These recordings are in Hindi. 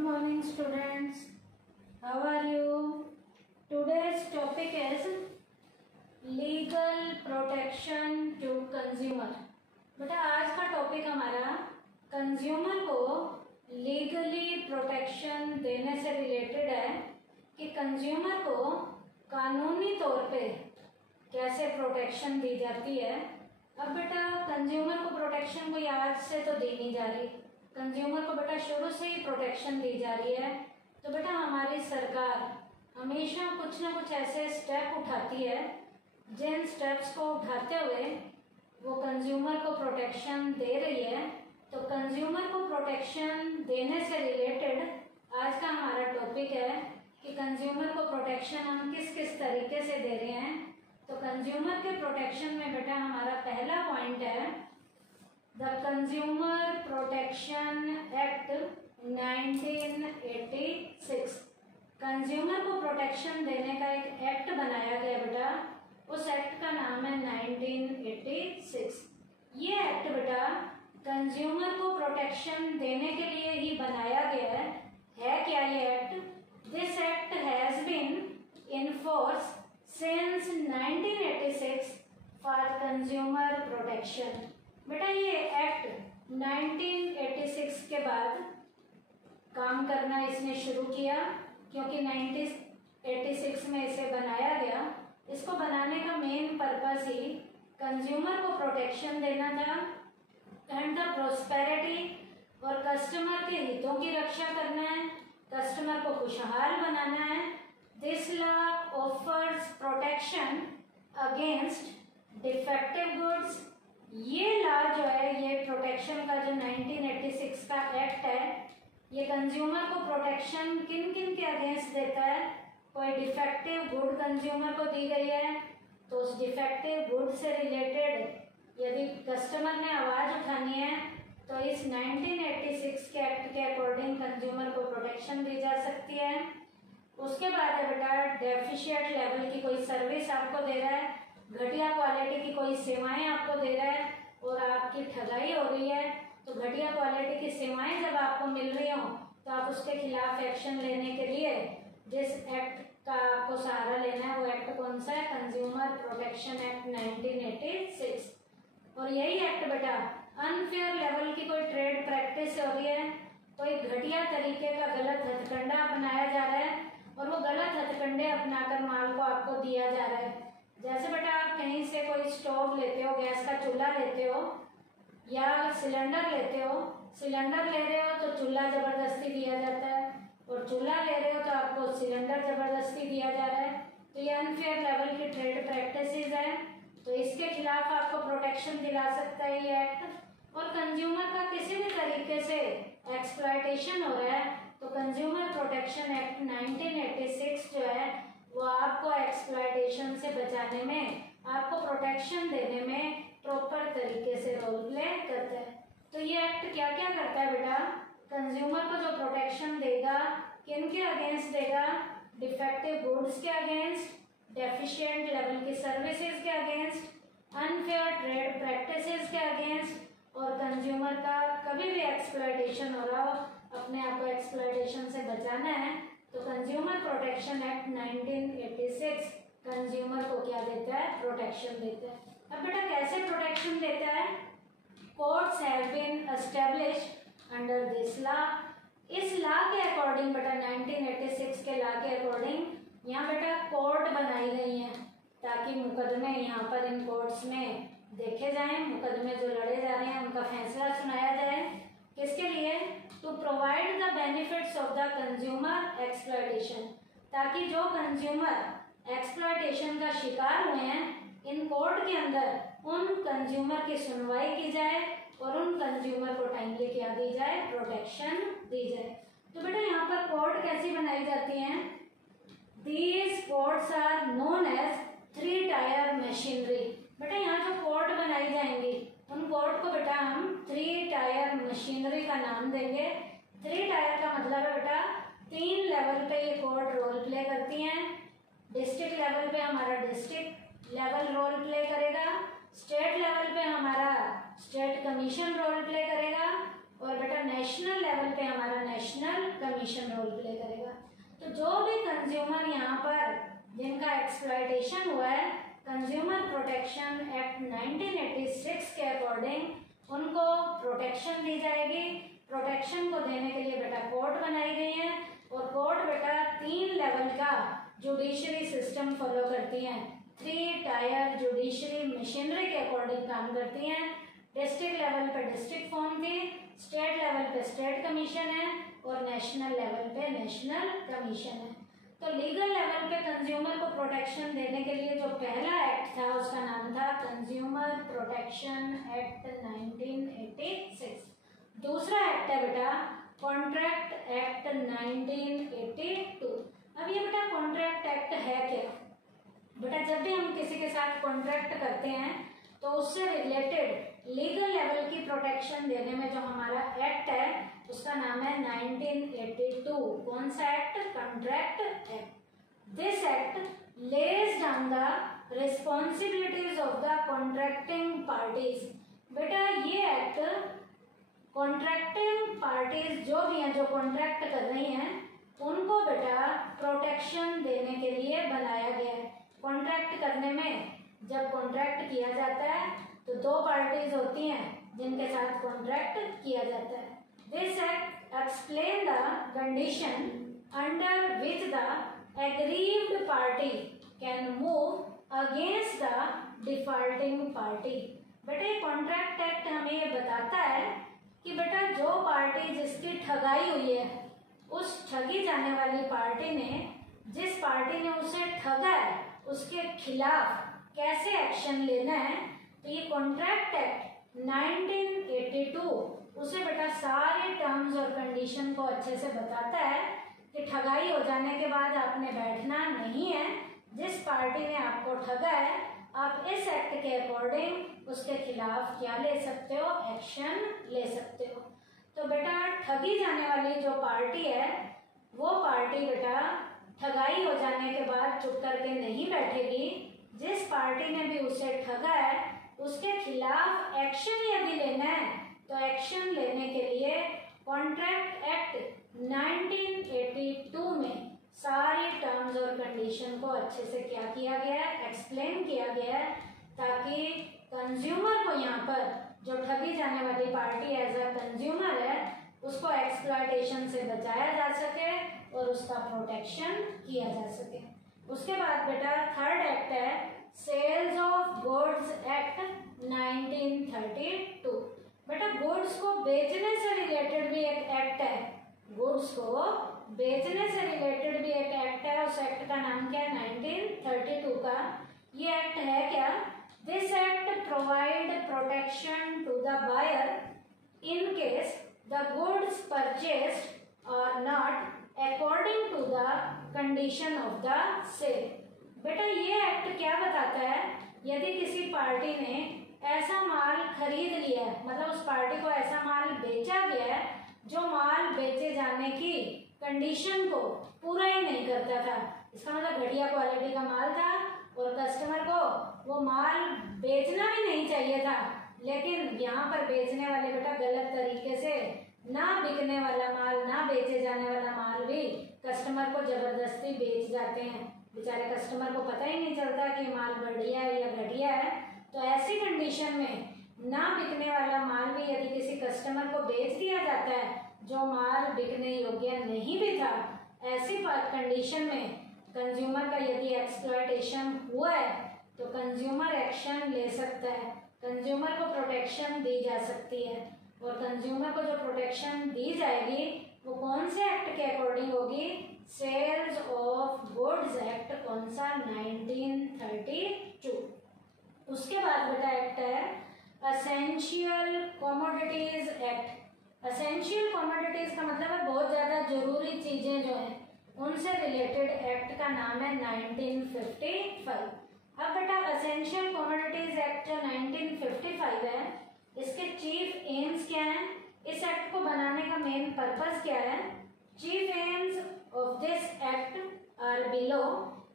morning students. How are you? Today's topic is legal protection to consumer. बेटा आज का टॉपिक हमारा कंज्यूमर को लीगली प्रोटेक्शन देने से रिलेटेड है कि कंज्यूमर को कानूनी तौर पे कैसे प्रोटेक्शन दी जाती है। अब बेटा कंज्यूमर को प्रोटेक्शन कोई आज से तो दी नहीं जा रही, कंज्यूमर को बेटा शुरू से ही प्रोटेक्शन दी जा रही है। तो बेटा हमारी सरकार हमेशा कुछ ना कुछ ऐसे स्टेप उठाती है जिन स्टेप्स को उठाते हुए वो कंज्यूमर को प्रोटेक्शन दे रही है। तो कंज्यूमर को प्रोटेक्शन देने से रिलेटेड आज का हमारा टॉपिक है कि कंज्यूमर को प्रोटेक्शन हम किस किस तरीके से दे रहे हैं। तो कंज्यूमर के प्रोटेक्शन में बेटा हमारा पहला पॉइंट है the consumer protection act 1986। Consumer को प्रोटेक्शन देने का एक एक्ट बनाया गया बेटा, उस एक्ट का नाम है 1986। ये एक्ट बेटा कंज्यूमर को प्रोटेक्शन देने के लिए ही बनाया गया है क्या ये act? This act has been in force since 1986 for consumer protection. बेटा ये एक्ट 1986 के बाद काम करना इसने शुरू किया क्योंकि 1986 में इसे बनाया गया। इसको बनाने का मेन पर्पस ही कंज्यूमर को प्रोटेक्शन देना था एंड द प्रोस्पेरिटी और कस्टमर के हितों की रक्षा करना है, कस्टमर को खुशहाल बनाना है। This law offers protection against defective goods. ये लॉ जो है ये प्रोटेक्शन का जो 1986 का एक्ट है ये कंज्यूमर को प्रोटेक्शन किन किन के अगेंस्ट देता है। कोई डिफेक्टिव गुड कंज्यूमर को दी गई है तो उस डिफेक्टिव गुड से रिलेटेड यदि कस्टमर ने आवाज़ उठानी है तो इस 1986 के एक्ट के अकॉर्डिंग कंज्यूमर को प्रोटेक्शन दी जा सकती है। उसके बाद है बेटा डेफिशिएंट लेवल की कोई सर्विस आपको दे रहा है, घटिया क्वालिटी की कोई सेवाएं आपको दे रहा है और आपकी ठगाई हो रही है। तो घटिया क्वालिटी की सेवाएं जब आपको मिल रही हो तो आप उसके खिलाफ एक्शन लेने के लिए जिस एक्ट का आपको सहारा लेना है वो एक्ट कौन सा है? Consumer protection act 1986। और यही एक्ट बेटा अनफेयर लेवल की कोई ट्रेड प्रैक्टिस हो रही है, कोई घटिया तरीके का गलत हथकंडा अपनाया जा रहा है और वो गलत हथकंडे अपनाकर माल को आपको दिया जा रहा है। जैसे बेटा आप कहीं से कोई स्टोव लेते हो, गैस का चूल्हा लेते हो या सिलेंडर लेते हो, सिलेंडर ले रहे हो तो चूल्हा जबरदस्ती दिया जाता है और चूल्हा ले रहे हो तो आपको सिलेंडर जबरदस्ती दिया जा रहा है। तो ये अनफेयर लेवल की ट्रेड प्रैक्टिसेस है, तो इसके खिलाफ आपको प्रोटेक्शन दिला सकता है ये एक्ट। और कंज्यूमर का किसी भी तरीके से एक्सप्लॉयटेशन हो रहा है तो कंज्यूमर प्रोटेक्शन एक्ट 1986 जो है वो आपको एक्सप्लॉयटेशन से बचाने में, आपको प्रोटेक्शन देने में प्रॉपर तरीके से रोल प्ले करता है। तो ये एक्ट क्या क्या करता है बेटा? कंज्यूमर को जो प्रोटेक्शन देगा किन के अगेंस्ट देगा? डिफेक्टिव गुड्स के अगेंस्ट, डेफिशिएंट लेवल की सर्विसेज के अगेंस्ट, अनफेयर ट्रेड प्रैक्टिसेस के अगेंस्ट और कंज्यूमर का कभी भी एक्सप्लॉयटेशन हो रहा हो, अपने आप को एक्सप्लॉयटेशन से बचाना है तो कंज्यूमर प्रोटेक्शन एक्ट 1986 कंज्यूमर को क्या देता है? प्रोटेक्शन देता है। अब बेटा कैसे प्रोटेक्शन देता है? Courts have been established under this law. इस लॉ के अकॉर्डिंग बेटा 1986 के लॉ के अकॉर्डिंग यहाँ बेटा कोर्ट बनाई गई हैं ताकि मुकदमे यहाँ पर इन कोर्ट्स में देखे जाएं, मुकदमे जो लड़े जा रहे हैं उनका फैसला सुनाया जाए। किसके लिए? To provide the benefits of the consumer exploitation, ताकि जो कंज्यूमर एक्सप्लॉयटेशन का शिकार हुए हैं इन कोर्ट के अंदर उन कंज्यूमर की सुनवाई की जाए और उन कंज्यूमर को टाइमली क्या दी जाए? प्रोटेक्शन दी जाए। तो बेटा यहाँ पर कोर्ट कैसी बनाई जाती हैं? These courts are known as 3 tier machinery। बेटा यहाँ जो कोर्ट बनाई जाएंगी उन कोर्ट को बेटा हम 3 टायर मशीनरी का नाम देंगे। 3 टायर का मतलब है बेटा 3 लेवल पे ये कोर्ट रोल प्ले करती हैं। डिस्ट्रिक्ट लेवल पे हमारा डिस्ट्रिक्ट लेवल रोल प्ले करेगा, स्टेट लेवल पे हमारा स्टेट कमीशन रोल प्ले करेगा और बेटा नेशनल लेवल पे हमारा national commission commission role play करेगा। तो जो भी कंज्यूमर यहाँ पर जिनका एक्सप्लॉयटेशन हुआ है, कंज्यूमर प्रोटेक्शन एक्ट 1986 के अकॉर्डिंग उनको प्रोटेक्शन दी जाएगी। प्रोटेक्शन को देने के लिए बेटा कोर्ट बनाई गई है, और कोर्ट बेटा 3 लेवल का जुडिशरी सिस्टम फॉलो करती हैं। 3 टायर जुडिशरी मशीनरी के अकॉर्डिंग काम करती हैं। डिस्ट्रिक्ट लेवल पे डिस्ट्रिक्ट फॉर्म थी, स्टेट लेवल पे स्टेट कमीशन है, और नेशनल लेवल पे नेशनल कमीशन है। तो लीगल लेवल पे कंज्यूमर को प्रोटेक्शन देने के लिए जो पहला एक्ट था उसका नाम था कंज्यूमर प्रोटेक्शन एक्ट 1986। दूसरा एक्ट है बेटा कॉन्ट्रैक्ट एक्ट 1982। अब ये बेटा कॉन्ट्रैक्ट एक्ट है क्या? बेटा जब भी हम किसी के साथ कॉन्ट्रैक्ट करते हैं तो उससे रिलेटेड लीगल लेवल की प्रोटेक्शन देने में जो हमारा एक्ट है उसका नाम है 1982। कौन सा act? Contract act. This act lays down the responsibilities of the contracting parties. बेटा ये एक्ट कॉन्ट्रैक्टिंग पार्टीज जो भी हैं, जो कॉन्ट्रैक्ट कर रही हैं, उनको बेटा प्रोटेक्शन देने के लिए बनाया गया है। कॉन्ट्रैक्ट करने में जब कॉन्ट्रैक्ट किया जाता है तो 2 पार्टीज होती हैं जिनके साथ कॉन्ट्रैक्ट किया जाता है। This act explain the condition under which the aggrieved party can move against the defaulting party. बेटा कॉन्ट्रैक्ट एक्ट हमें ये बताता है कि बेटा जो पार्टी जिसकी ठगाई हुई है, उस ठगी जाने वाली पार्टी ने, जिस पार्टी ने उसे ठगा है, उसके खिलाफ कैसे एक्शन लेना है। तो ये कॉन्ट्रैक्ट एक्ट 1982 उसे बेटा सारे टर्म्स और कंडीशन को अच्छे से बताता है कि ठगाई हो जाने के बाद आपने बैठना नहीं है। जिस पार्टी ने आपको ठगा है, आप इस एक्ट के अकॉर्डिंग उसके खिलाफ क्या ले सकते हो? एक्शन ले सकते हो। तो बेटा ठगी जाने वाली जो पार्टी है वो पार्टी बेटा ठगाई हो जाने के बाद चुप करके नहीं बैठेगी। जिस पार्टी ने भी उसे ठगा है उसके खिलाफ एक्शन यदि लेना है तो एक्शन लेने के लिए कॉन्ट्रैक्ट एक्ट 1982 में सारी टर्म्स और कंडीशन को अच्छे से क्या किया गया है? एक्सप्लेन किया गया है, ताकि कंज्यूमर को यहाँ पर जो ठगी जाने वाली पार्टी एज अ कंज्यूमर है उसको एक्सप्लॉयटेशन से बचाया जा सके और उसका प्रोटेक्शन किया जा सके। उसके बाद बेटा थर्ड एक्ट है सेल्स ऑफ गुड्स एक्ट 1932। बेटा गुड्स को बेचने से रिलेटेड भी एक एक्ट है, गुड्स को बेचने से रिलेटेड भी एक एक्ट है। उस एक्ट का नाम क्या है? 1932 का ये एक्ट है क्या? This act provide protection to the buyer in case the goods purchased are not according to the condition of the sale. बेटा ये एक्ट क्या बताता है? यदि किसी पार्टी ने ऐसा माल खरीद लिया है, मतलब उस पार्टी को ऐसा माल बेचा गया है जो माल बेचे जाने की कंडीशन को पूरा ही नहीं करता था, इसका मतलब घटिया क्वालिटी का माल था और कस्टमर को वो माल बेचना भी नहीं चाहिए था, लेकिन यहाँ पर बेचने वाले बेटा गलत तरीके से ना बिकने वाला माल, ना बेचे जाने वाला माल भी कस्टमर को जबरदस्ती बेच जाते हैं। बेचारे कस्टमर को पता ही नहीं चलता कि माल बढ़िया है या घटिया है। तो ऐसी कंडीशन में ना बिकने वाला माल भी यदि किसी कस्टमर को बेच दिया जाता है जो माल बिकने योग्य नहीं भी था, ऐसी कंडीशन में कंज्यूमर का यदि एक्सप्लॉयटेशन हुआ है तो कंज्यूमर एक्शन ले सकता है, कंज्यूमर को प्रोटेक्शन दी जा सकती है। और कंज्यूमर को जो प्रोटेक्शन दी जाएगी वो कौन से एक्ट के अकॉर्डिंग होगी? सेल्स ऑफ गुड्स एक्ट, कौन सा? 1932। उसके बाद बेटा एक्ट है essential commodities act. Essential commodities का मतलब है बहुत ज्यादा जरूरी चीजें जो हैं उनसे रिलेटेड एक्ट का नाम है 1955। अब बेटा असेंशियल कमोडिटीज एक्ट जो 1955 है, इसके चीफ एम्स क्या हैं? इस एक्ट को बनाने का मेन पर्पस क्या है? Chief aims of this act are below.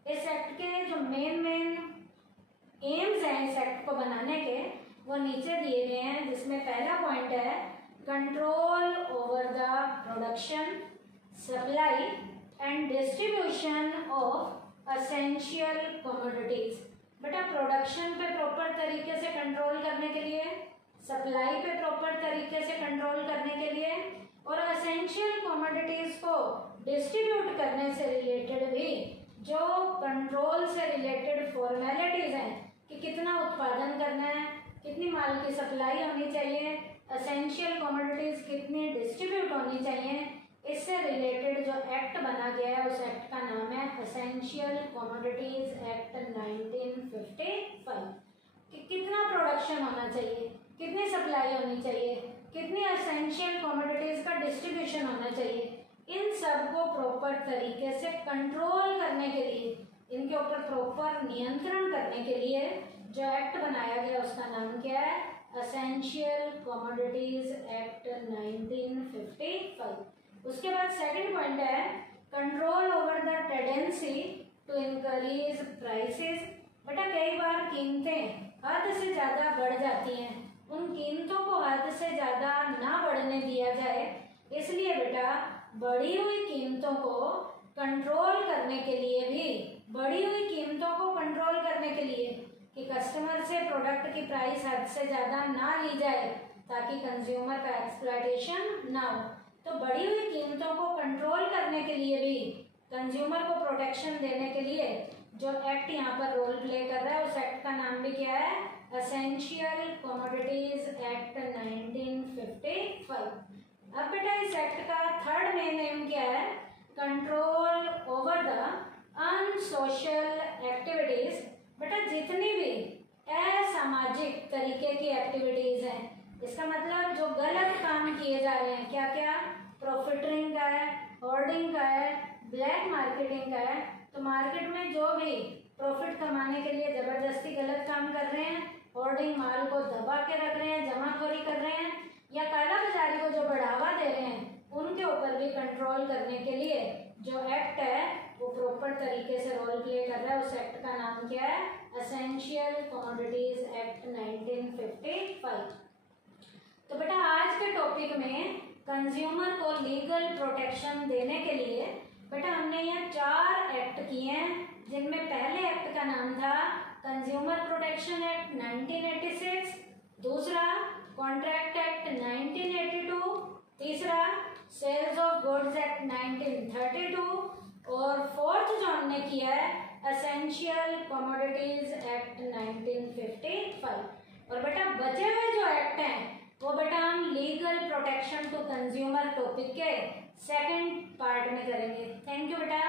इस एक्ट के जो मेन एम्स हैं इस एक्ट को बनाने के वो नीचे दिए गए हैं, जिसमें पहला पॉइंट है control over the production, supply and distribution of essential commodities. बेटा प्रोडक्शन पे प्रॉपर तरीके से कंट्रोल करने के लिए, सप्लाई पे प्रॉपर तरीके से कंट्रोल करने के लिए और एसेंशियल कमोडिटीज को डिस्ट्रीब्यूट करने से रिलेटेड भी जो कंट्रोल से रिलेटेड फॉर्मेलिटीज हैं कि कितना उत्पादन करना है, कितनी माल की सप्लाई होनी चाहिए, एसेंशियल कमोडिटीज कितनी डिस्ट्रीब्यूट होनी चाहिए, इससे रिलेटेड जो एक्ट बना गया है उस एक्ट का नाम है एसेंशियल कमोडिटीज एक्ट 1955। कि कितना प्रोडक्शन होना चाहिए, कितनी सप्लाई होनी चाहिए, कितनी एसेंशियल कमोडिटीज का डिस्ट्रीब्यूशन होना चाहिए, इन सब को प्रॉपर तरीके से कंट्रोल करने के लिए, इनके ऊपर प्रॉपर नियंत्रण करने के लिए जो एक्ट बनाया गया उसका नाम क्या है, एसेंशियल कमोडिटीज एक्ट 1955। उसके बाद सेकंड पॉइंट है control over the tendency to increase prices. बेटा कई बार कीमतें हद से ज़्यादा बढ़ जाती हैं, उन कीमतों को हद से ज़्यादा ना बढ़ने दिया जाए, इसलिए बेटा बढ़ी हुई कीमतों को कंट्रोल करने के लिए भी, बढ़ी हुई कीमतों को कंट्रोल करने के लिए कि कस्टमर से प्रोडक्ट की प्राइस हद से ज़्यादा ना ली जाए ताकि कंज्यूमर का एक्सप्लॉयटेशन ना हो, तो बढ़ी हुई कीमतों को कंट्रोल करने के लिए भी, कंज्यूमर को प्रोटेक्शन देने के लिए जो एक्ट यहाँ पर रोल प्ले कर रहा है उस एक्ट का नाम भी क्या है, एसेंशियल कमोडिटीज एक्ट 1955। अब बेटा इस एक्ट का थर्ड मेन एम क्या है, control over the unsocial activities. बेटा जितनी भी असामाजिक तरीके की एक्टिविटीज हैं, इसका मतलब जो गलत काम किए जा रहे हैं, क्या क्या, प्रॉफिटरिंग का है, होर्डिंग का है, ब्लैक मार्केटिंग का है, तो मार्केट में जो भी प्रॉफिट कमाने के लिए जबरदस्ती गलत काम कर रहे हैं, होर्डिंग माल को दबा के रख रहे हैं, जमाखोरी कर रहे हैं या काला बाजारी को जो बढ़ावा दे रहे हैं, उनके ऊपर भी कंट्रोल करने के लिए जो एक्ट है वो प्रॉपर तरीके से रोल प्ले कर रहा है। उस एक्ट का नाम क्या है, एसेंशियल कमोडिटीज एक्ट 1955। तो बेटा आज के टॉपिक में कंज्यूमर को लीगल प्रोटेक्शन देने के लिए बेटा हमने यहाँ 4 एक्ट किए हैं, जिनमें पहले एक्ट का नाम था कंज्यूमर प्रोटेक्शन एक्ट 1986, दूसरा कॉन्ट्रैक्ट एक्ट 1982, तीसरा सेल्स ऑफ गुड्स एक्ट 1932 और फोर्थ जो हमने किया है एसेंशियल कमोडिटीज एक्ट 1955। और बेटा बचे हुए जो एक्ट हैं वो बेटा हम legal protection to consumer topic के सेकंड पार्ट में करेंगे। थैंक यू बेटा।